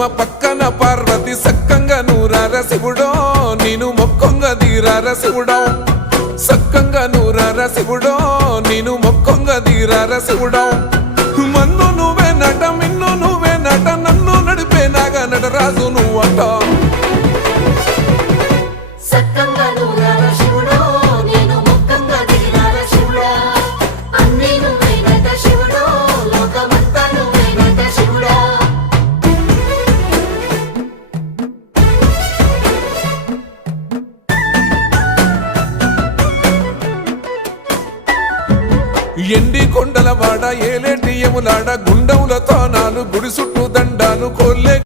పద్మ పక్కన పార్వతి సక్కంగా నూరార శివుడో నేను మొక్కొంగ దీరార శివుడో సక్కంగా నూరార శివుడో నేను మొక్కొంగ దీరార శివుడో మన్ను నువ్వే నట మిన్ను నువ్వే నట నన్ను నడిపే నాగా నటరాజు నువ్వంట ఎండి కొండల వాడ ఏలేటి యములాడ గుండములతో నాలు గుడి చుట్టూ దండాలు కోల్లే